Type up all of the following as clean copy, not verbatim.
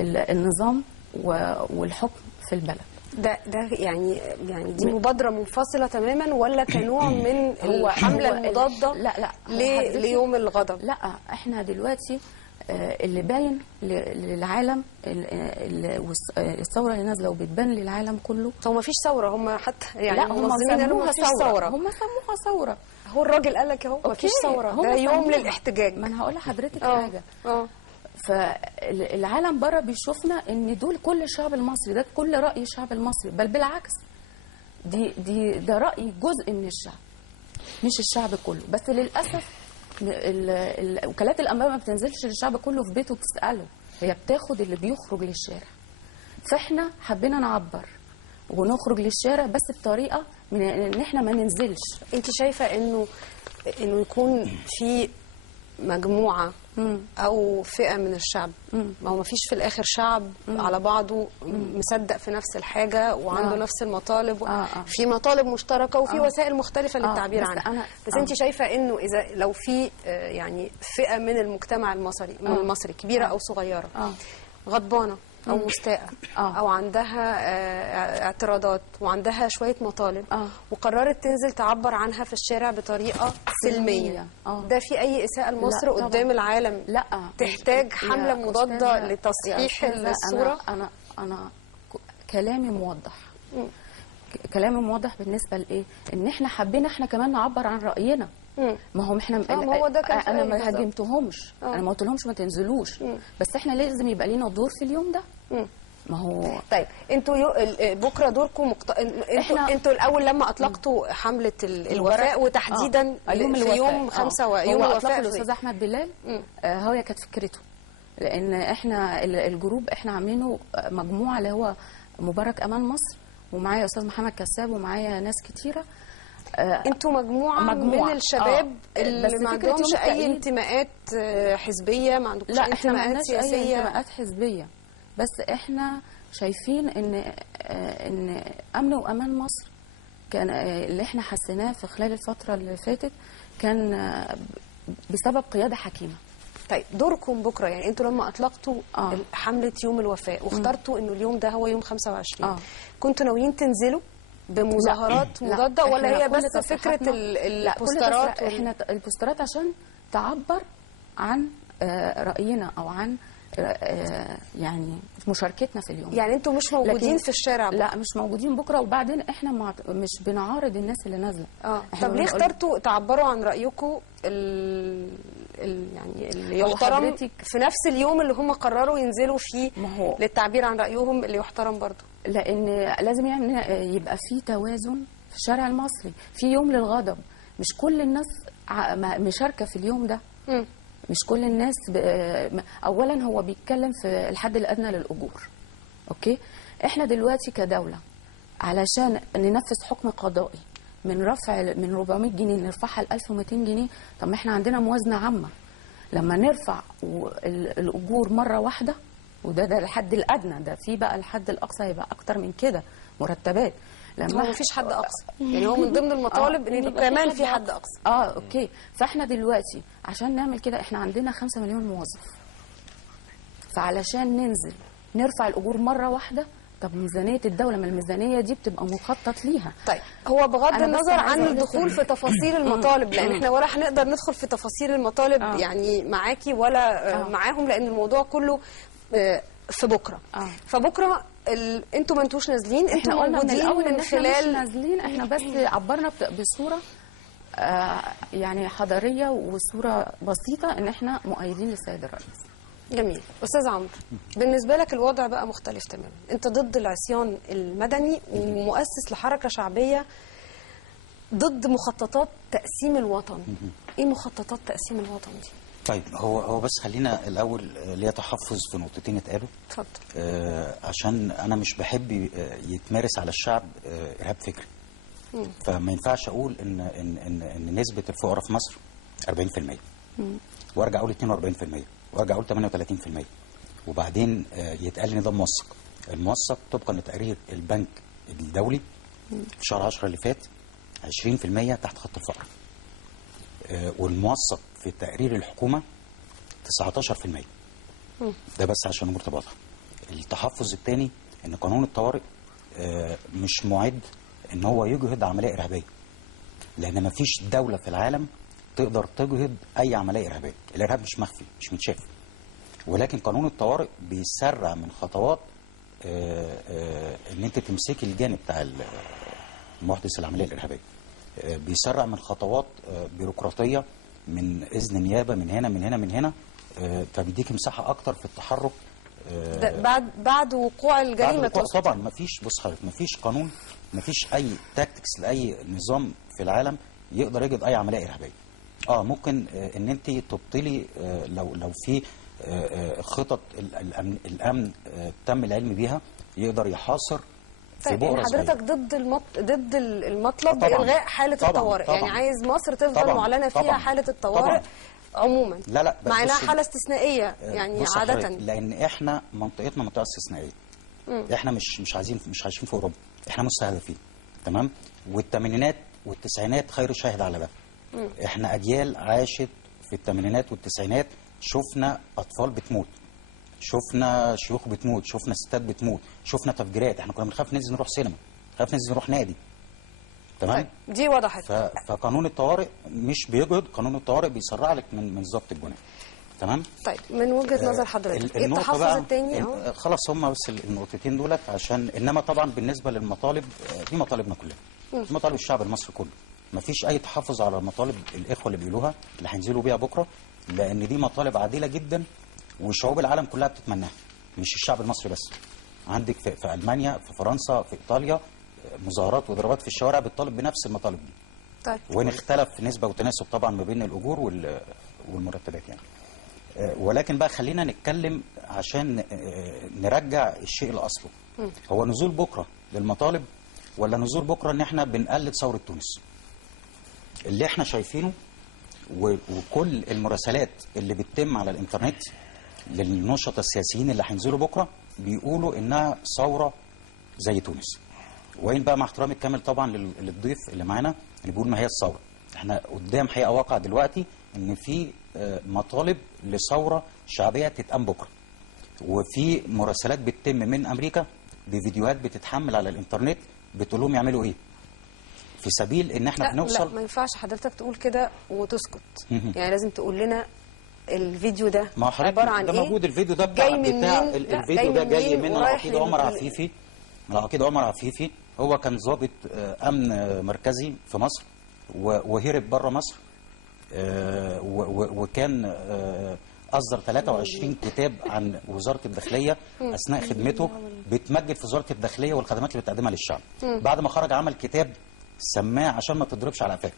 النظام والحكم في البلد. ده يعني دي مبادرة منفصلة تماما ولا كنوع من الحملة المضادة لا ليوم الغضب؟ لا، احنا دلوقتي اللي باين للعالم الثورة اللي نازلة وبتبان للعالم كله. هو ما فيش ثورة، هم حتى يعني لا، هم سموها ثورة. هم سموها ثورة. هو الراجل قال لك اهو ما فيش ثورة، ده يوم للاحتجاج. ما انا هقول لحضرتك حاجة. فالعالم بره بيشوفنا ان دول كل الشعب المصري، ده كل رأي الشعب المصري، بل بالعكس ده رأي جزء من الشعب مش الشعب كله. بس للأسف وكالات الأنباء ما بتنزلش للشعب كله في بيته بتسأله، هي بتاخد اللي بيخرج للشارع. فاحنا حبينا نعبر ونخرج للشارع بس بطريقة من ان احنا ما ننزلش. انت شايفة انه يكون في مجموعة أو فئة من الشعب، ما هو مفيش في الآخر شعب على بعضه مصدق في نفس الحاجة وعنده نفس المطالب، في مطالب مشتركة وفي وسائل مختلفة للتعبير عنها. بس أنت شايفة إنه إذا لو في يعني فئة من المجتمع المصري كبيرة أو صغيرة غضبانة أو مستاءة أو عندها اعتراضات وعندها شوية مطالب وقررت تنزل تعبر عنها في الشارع بطريقة سلمية، ده في أي إساءة لمصر قدام العالم؟ لا، تحتاج حملة مضادة لتصحيح الصورة؟ أنا كلامي موضح. كلامي موضح بالنسبة لإيه؟ إن إحنا حبينا إحنا كمان نعبر عن رأينا. ما هو احنا هو ده كان انا ما هاجمتهمش، انا ما قلتلهمش ما تنزلوش، بس احنا لازم يبقى لينا دور في اليوم ده. ما هو طيب انتوا بكره دوركم انتوا الاول لما اطلقتوا حمله الوفاء وتحديدا في يوم 5 يوم الوفاء الاستاذ احمد بلال، هي كانت فكرته، لان احنا الجروب احنا عاملينه مجموعه اللي هو مبارك امان مصر، ومعايا استاذ محمد كساب ومعايا ناس كتيره. انتوا مجموعة من الشباب اللي ما عندهمش اي انتماءات حزبيه، ما عندكوش اي انتماءات سياسيه؟ اي انتماءات حزبيه، بس احنا شايفين ان امن وامان مصر كان اللي احنا حسيناه في خلال الفتره اللي فاتت كان بسبب قياده حكيمه. طيب دوركم بكره، يعني انتوا لما اطلقتوا حمله يوم الوفاء واخترتوا انه اليوم ده هو يوم 25، كنتوا ناويين تنزلوا بمظاهرات مضاده ولا هي بس فكره البوسترات؟ احنا البوسترات عشان تعبر عن راينا او عن يعني مشاركتنا في اليوم. يعني انتوا مش موجودين في الشارع بكرة؟ لا، مش موجودين بكره، وبعدين احنا مش بنعارض الناس اللي نازله. طب ليه اخترتوا تعبروا عن رايكم يعني اللي يحترم في نفس اليوم اللي هم قرروا ينزلوا فيه للتعبير عن رايهم اللي يحترم برضه؟ لان لازم يبقى في توازن في الشارع المصري، في يوم للغضب، مش كل الناس مشاركه في اليوم ده. مش كل الناس اولا هو بيتكلم في الحد الادنى للاجور. اوكي، احنا دلوقتي كدوله علشان ننفذ حكم قضائي من 400 جنيه نرفعها ل 1200 جنيه، طب ما احنا عندنا موازنه عامه، لما نرفع الاجور مره واحده، وده الحد الادنى، ده في بقى الحد الاقصى هيبقى اكتر من كده مرتبات. لما هو مفيش حد اقصى، يعني هو من ضمن المطالب ان كمان في حد اقصى. اوكي، فاحنا دلوقتي عشان نعمل كده احنا عندنا 5 مليون موظف، فعلشان ننزل نرفع الاجور مره واحده، طب ميزانيه الدوله، ما الميزانيه دي بتبقى مخطط ليها. طيب هو بغض النظر عن الدخول في تفاصيل المطالب، لان احنا ولا هنقدر ندخل في تفاصيل المطالب يعني معاكي ولا معاهم، لان الموضوع كله في بكره. فبكره انتوا ما انتوش نازلين، انتوا موجودين من خلال مش نازلين، احنا بس عبرنا بصوره يعني حضاريه وصوره بسيطه ان احنا مؤيدين للسيد الرئيس. جميل. استاذ عمرو، بالنسبه لك الوضع بقى مختلف تماما، انت ضد العصيان المدني ومؤسس لحركه شعبيه ضد مخططات تقسيم الوطن. ايه مخططات تقسيم الوطن دي؟ طيب هو بس خلينا الاول ليا تحفظ في نقطتين اتقالوا. اتفضل. عشان انا مش بحب يتمارس على الشعب ارهاب فكري. فما ينفعش اقول ان نسبه الفقراء في مصر 40%، وارجع اقول 42%، وارجع اقول 38%، وبعدين يتقال ان ده موثق. الموثق طبقا لتقرير البنك الدولي في شهر 10 اللي فات 20% تحت خط الفقر، والموثق في تقرير الحكومه 19%. ده بس عشان الامور تبقى واضحه. التحفظ الثاني ان قانون الطوارئ مش معد ان هو يجهد عمليه ارهابيه، لان ما فيش دوله في العالم تقدر تجهد اي عمليه ارهابيه. الارهاب مش مخفي، مش متشاف، ولكن قانون الطوارئ بيسرع من خطوات ان انت تمسكي الجانب بتاع محدث العمليه الارهابيه، بيسرع من خطوات بيروقراطيه، من اذن نيابه، من هنا من هنا من هنا، فبيديك مساحه اكتر في التحرك. ده بعد وقوع الجريمه طبعا ما فيش، بص حضرتك، ما فيش قانون، ما فيش اي تاكتكس لاي نظام في العالم يقدر يجد اي عمليه ارهابيه. ممكن ان انت تبطلي لو في خطط الامن تم العلم بيها، يقدر يحاصر في طيب بؤره يعني حضرتك ضد المطلب بإلغاء حالة الطوارئ، يعني عايز مصر تفضل معلنة فيها حالة الطوارئ عموما، لا مع انها حالة استثنائية يعني عادة، لان احنا منطقتنا منطقة استثنائية. احنا مش عايشين في اوروبا، احنا مستهدفين، تمام؟ والثمانينات والتسعينات خير شاهد على ده. احنا اجيال عاشت في الثمانينات والتسعينات، شفنا اطفال بتموت، شفنا شيوخ بتموت، شفنا ستات بتموت، شفنا تفجيرات. احنا كنا بنخاف ننزل نروح سينما، نخاف ننزل نروح نادي، تمام؟ دي وضحت. فقانون الطوارئ مش بيجهد، قانون الطوارئ بيسرع لك من ضبط الجناه، تمام؟ طيب من وجهة نظر حضرتك ايه التحفظ الثاني؟ خلاص هم بس النقطتين دولت عشان، انما طبعا بالنسبه للمطالب دي مطالبنا كلنا، دي مطالب الشعب المصري كله. ما فيش اي تحفظ على مطالب الاخوه اللي بيقولوها اللي هينزلوا بيها بكره، لان دي مطالب عادله جدا وشعوب العالم كلها بتتمناها، مش الشعب المصري بس. عندك في المانيا، في فرنسا، في ايطاليا مظاهرات وضربات في الشوارع بتطالب بنفس المطالب دي. طيب وان اختلف نسبه وتناسب طبعا ما بين الاجور والمرتبات يعني. ولكن بقى خلينا نتكلم عشان نرجع الشيء لاصله. هو نزول بكره للمطالب ولا نزول بكره ان احنا بنقلد ثوره تونس؟ اللي احنا شايفينه وكل المراسلات اللي بتتم على الانترنت للنشطاء السياسيين اللي هينزلوا بكره بيقولوا انها ثوره زي تونس. وين بقى، مع احترامي الكامل طبعا للضيف اللي معانا اللي بيقول ما هي الثوره، احنا قدام حقيقه واقع دلوقتي ان في مطالب لثوره شعبيه تتقام بكره، وفي مراسلات بتتم من امريكا بفيديوهات بتتحمل على الانترنت بتقول لهم يعملوا ايه في سبيل ان احنا بنوصل. لا ما ينفعش حضرتك تقول كده وتسكت، يعني لازم تقول لنا الفيديو ده عباره عن ده ايه، موجود الفيديو ده الفيديو ده جاي من العقيد عمر عفيفي. العقيد عمر عفيفي هو كان ضابط امن مركزي في مصر وهرب بره مصر، وكان اصدر 23 كتاب عن وزاره الداخليه اثناء خدمته، بيتمجد في وزاره الداخليه والخدمات اللي بتقدمها للشعب. بعد ما خرج عمل كتاب سماه عشان ما تضربش على قفاك،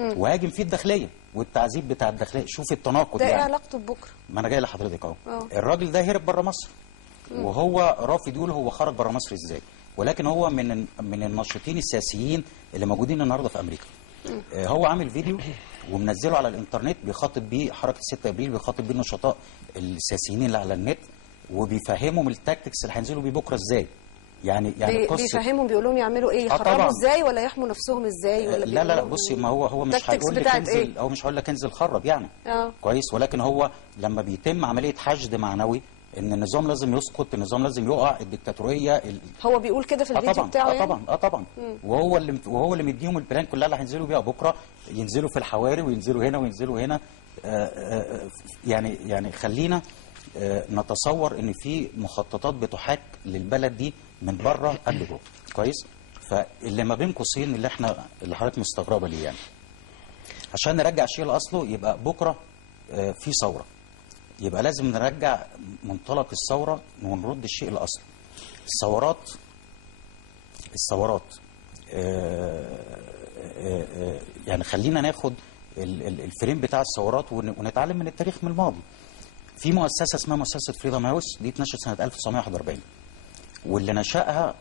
وهاجم فيه الداخليه والتعذيب بتاع الداخليه. شوف التناقض ده يعني. ايه علاقته ببكره؟ ما انا جاي لحضرتك اهو. الراجل ده هرب بره مصر وهو رافض يقول هو خرج بره مصر ازاي، ولكن هو من الناشطين السياسيين اللي موجودين النهارده في امريكا. هو عامل فيديو ومنزله على الانترنت بيخاطب بيه حركه 6 ابريل، بيخاطب بيه النشطاء السياسيين اللي على النت، وبيفهمهم التاكتكس اللي هينزلوا بيه بكره ازاي. يعني قصه بيفهمهم، بيقول لهم يعملوا ايه، يخرجوا ازاي ولا يحموا نفسهم ازاي ولا لا بصي، ما هو مش هيقول لك انزل، هو مش هيقول لك انزل خرج يعني. كويس، ولكن هو لما بيتم عمليه حشد معنوي ان النظام لازم يسقط، النظام لازم يقع، الدكتاتوريه هو بيقول كده في الفيديو بتاعه يعني؟ طبعا وهو اللي مديهم البلان كلها اللي هينزلوا بيها بكره، ينزلوا في الحواري وينزلوا هنا وينزلوا هنا. يعني خلينا نتصور ان في مخططات بتحاك للبلد دي من بره قبل جوه. كويس، فاللي ما بين قوسين اللي حضرتك مستغربه ليه يعني، عشان نرجع الشيء لاصله يبقى بكره في ثوره، يبقى لازم نرجع منطلق الثوره ونرد الشيء لاصله. الثورات يعني خلينا ناخد الفريم بتاع الثورات ونتعلم من التاريخ، من الماضي. في مؤسسه اسمها مؤسسه فريدم هاوس، دي اتنشأت سنه 1941 واللي نشأها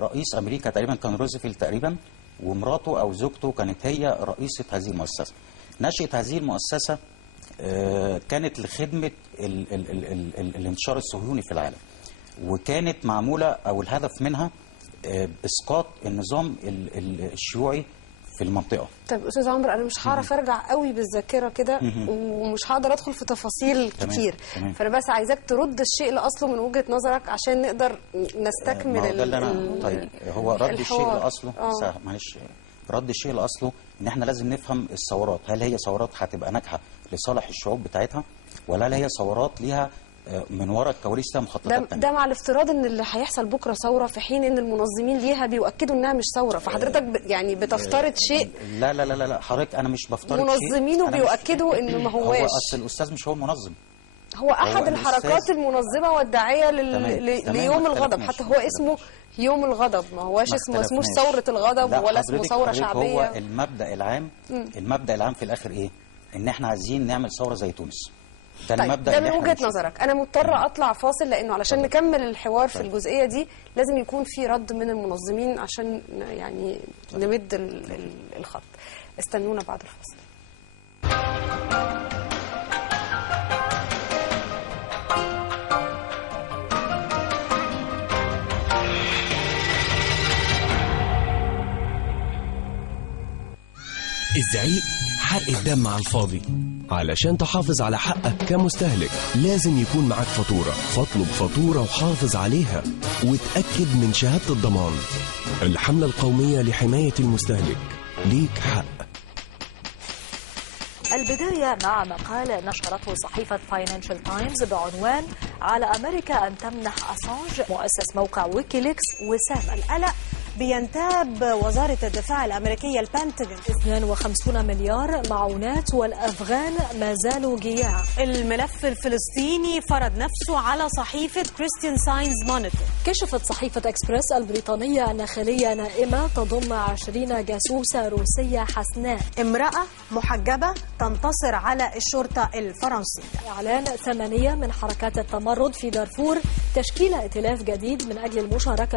رئيس امريكا تقريبا كان روزفلت تقريبا، ومراته او زوجته كانت هي رئيسه هذه المؤسسه. نشأت هذه المؤسسه كانت لخدمه الانتشار الصهيوني في العالم، وكانت معموله او الهدف منها اسقاط النظام الشيوعي في المنطقه. طب استاذ عمرو، انا مش هعرف ارجع قوي بالذاكره كده ومش هقدر ادخل في تفاصيل كتير. تمام. فانا بس عايزاك ترد الشيء لاصله من وجهه نظرك عشان نقدر نستكمل ما هو ده اللي انا طيب هو رد الشيء الحوار. لاصله معلش، رد الشيء لاصله ان احنا لازم نفهم الثورات، هل هي ثورات هتبقى ناجحه لصالح الشعوب بتاعتها، ولا هل هي ثورات ليها من وراء الكواليس ليها مخططات تانية؟ ده مع الافتراض ان اللي هيحصل بكره ثوره، في حين ان المنظمين ليها بيؤكدوا انها مش ثوره، فحضرتك يعني بتفترض شيء. لا لا لا لا حضرتك، انا مش بفترض شيء، منظمينه بيؤكدوا انه ما هواش. هو اصل الاستاذ مش هو المنظم، هو احد الحركات المنظمه والداعيه ليوم الغضب، حتى هو اسمه يوم الغضب، ما هواش اسمه ثوره الغضب ولا اسمه ثوره شعبيه. هو المبدا العام المبدا العام في الاخر ايه؟ ان احنا عايزين نعمل ثوره زي تونس. ده طيب المبدا ده اللي من احنا وجهه نظرك. انا مضطره اطلع فاصل لانه علشان نكمل الحوار في الجزئيه دي لازم يكون في رد من المنظمين عشان يعني نمد الخط. استنونا بعد الفاصل. الزعيق حرق الدم على الفاضي. علشان تحافظ على حقك كمستهلك لازم يكون معاك فاتورة، فاطلب فاتورة وحافظ عليها وتأكد من شهادة الضمان. الحملة القومية لحماية المستهلك، ليك حق. البداية مع مقال نشرته صحيفة فاينانشال تايمز بعنوان على أمريكا أن تمنح أسانج مؤسس موقع ويكيليكس وسام القلق. بينتاب وزارة الدفاع الأمريكية البنتاغون 52 مليار معونات والأفغان ما زالوا جياع. الملف الفلسطيني فرض نفسه على صحيفة كريستيان ساينز مونيتور. كشفت صحيفة إكسبريس البريطانية أن خلية نائمة تضم 20 جاسوسة روسية حسناء. امرأة محجبة تنتصر على الشرطة الفرنسية. إعلان 8 من حركات التمرد في دارفور تشكيل ائتلاف جديد من أجل المشاركة